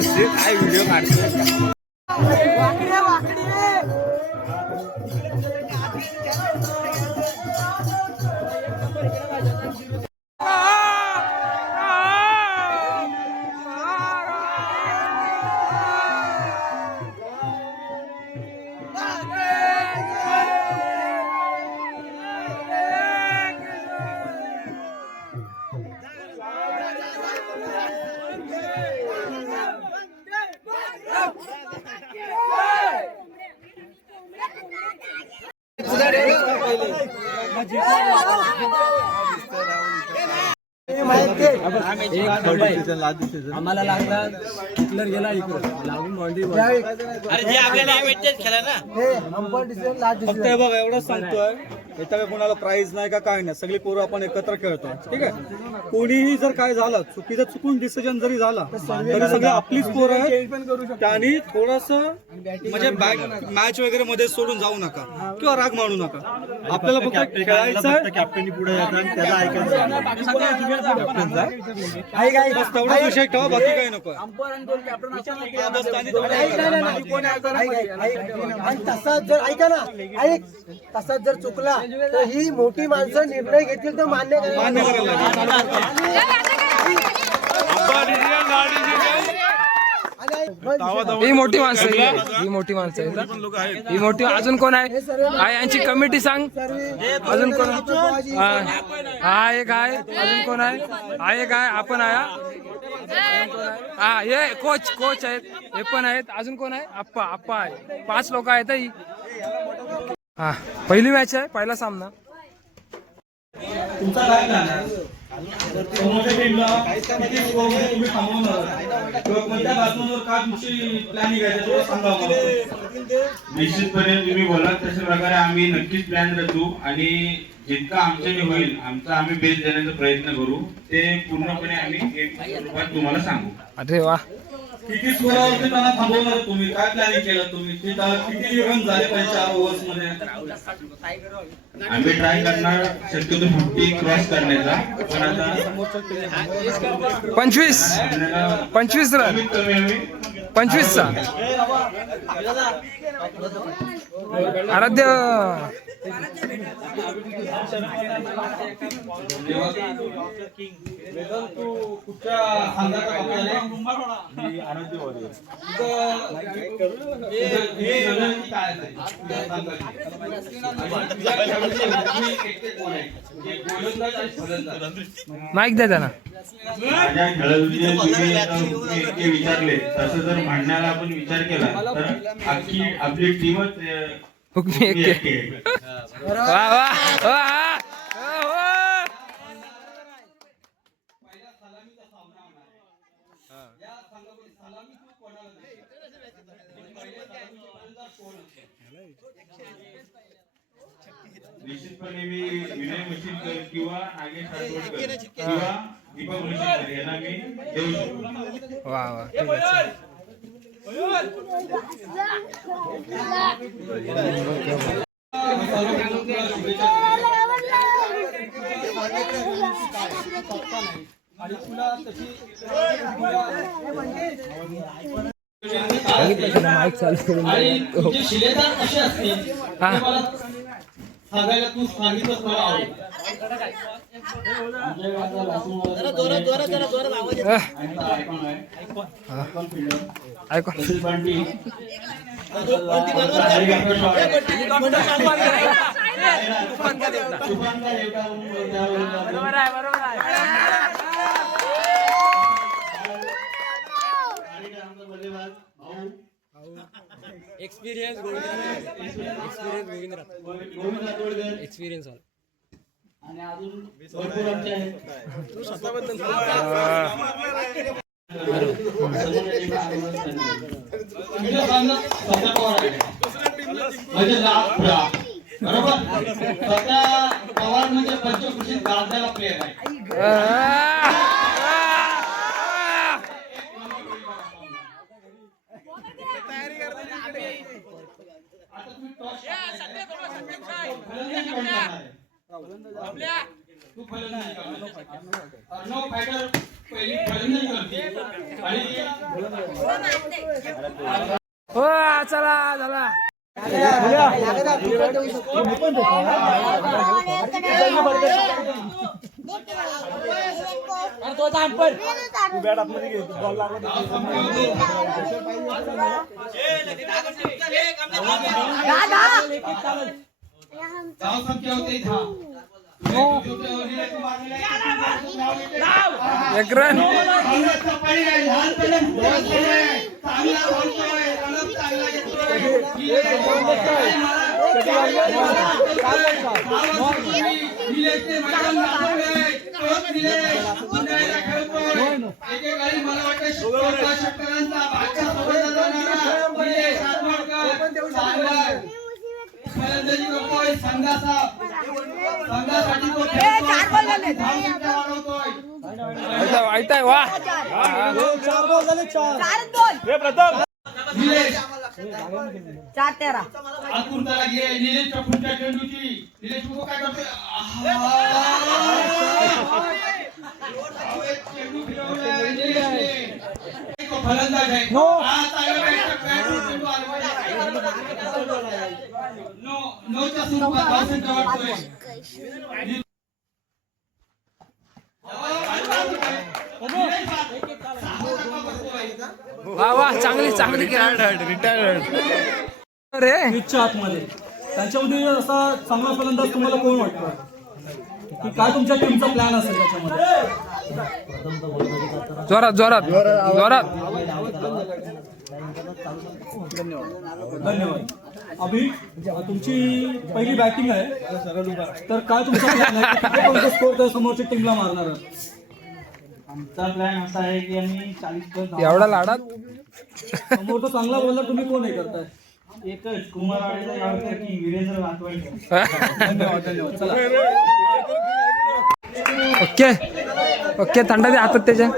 बसते काय व्हिडिओ काढतो. आम्हाला लागला हिटलर गेला इकडे लागून बाउंड्री अरे जे आपल्याला भेटतेच खेळा ना फक्त हे बघा एवढंच सांगतोय, इथं काय कोणाला प्राइज नाही का काय नाही, सगळी पोरं आपण एकत्र खेळतो. ठीक आहे, कोणीही जर काय झालं चुकीचं चुकून डिसिजन जरी झाला तरी सगळे आपलीच पोरं आहेत. त्यांनी थोडस म्हणजे मॅच वगैरे मध्ये सोडून जाऊ नका किंवा राग मानू नका. आपल्याला फक्त खेळायचं आहे. कॅप्टनी पुढे येतात त्याला ऐकायचं, बस तेवढाच विषय ठेवा, बाकी काही नको. तसाच जर ऐका ना ऐक तसाच जर चुकला तर ही मोठी माणसं निर्णय घेतील तर मान्य ही मोठी माणसं ही मोठी माणसं ही मोठी. अजून कोण आहे यांची कमिटी सांग. अजून कोण हा एक आहे. अजून कोण आहे हा एक आहे. आपण हा हे कोच आहेत हे पण आहेत. अजून कोण आहे आप्पा आहे. 5 लोक आहेत. ही हा पहिली मॅच आहे, पहिला सामना. तुमचा काय प्लॅन आहे? समोरच्या टीमला किती स्कोरमध्ये तुम्ही थांबवणार किंवा कोणत्या बाजूवर का तुमची प्लॅनिंग आहे ते सांगा मला. निश्चितपणे तुम्ही बोला तशा प्रकारे आम्ही नक्कीच प्लॅन रचू आणि जितका आमच्याने होईल आमचा आम्ही बेस्ट देण्याचा प्रयत्न करू. ते पूर्णपणे आम्ही एक तुम्हाला सांगू. अरे वा, किती स्कोरावरती त्यांना थांबवणार तुम्ही? काय प्लॅनिंग केलं तुम्ही? ते किती रन झाले पाहिजे 4 ओव्हर्स मध्ये? आम्ही ट्राय करणार शक्यतो 50 क्रॉस करण्याचा, पण आता 25 रन कमीत कमी आम्ही 25 चा आराध्य. माईक द्या त्यांना. माझ्या खेळाडूंचे तुम्ही विचारले तसं जर म्हणण्याला आपण विचार केला तर आपली टीमच वा वा. निश्चितपणे मी विनय मशीनकर किंवा नागेश आठवडकर किंवा दीपक मशीनकर यांना मी देऊ शकतो. वा वा. शिलेदार कसे असतील सांगायला तू सांगितलं मला आवडेल. एक्सपिरियन्स एक्सपिरियन्स आणि अजून भरपूर आमचे आहेत. तू स्वतःबद्दल म्हणजे लाभपुरा बरोबर. स्वतः पवार म्हणजे पंचकृषीत गाजलेला प्लेअर आहे. तू फलंदाजी अर्णव फायटर पहिली फलंदाजी करते आणि हो चला झाला धाव संख्या होते 10 एक रन मला वाटतं षटकारांचा भाषा फलंदाजी करतोय संघासाठी तो ऐकताय वा 4 बॉल झाले 4 निलेश 4-13 आतून त्याला घे निलेशच्या पुढच्या चेंडूची निलेश बघू काय करतोय चेंडू फिरवलाय निलेशने तो फलंदाज आहे हा चांगला चेंडू नोच्या स्वरूपात धावसंख्या वाढतोय वा वा चांगली चांगली रिटायर्ड रे पिचच्या आतमध्ये त्याच्यामध्ये असा चांगला फलंदाज तुम्हाला कोण वाटतो की काय तुमच्या टीमचा प्लॅन असेल त्याच्यामध्ये जोरात जोरात जोरात धन्यवाद अभि तुमची पहिली बॅटिंग आहे तर काय तुमचा प्लॅन आहे कोणता स्कोर त्या समोरच्या टीमला मारणार आहे? आमचा प्लॅन असा आहे की आम्ही 40 एवढा लाडात समोरचा चांगला बॉलर तुम्ही कोण हे करताय एकच कुमार आडीचा यावं की वीरेंद्र वातवळकर धन्यवाद धन्यवाद चला ओके ओके थंडा दे हातात त्याच्या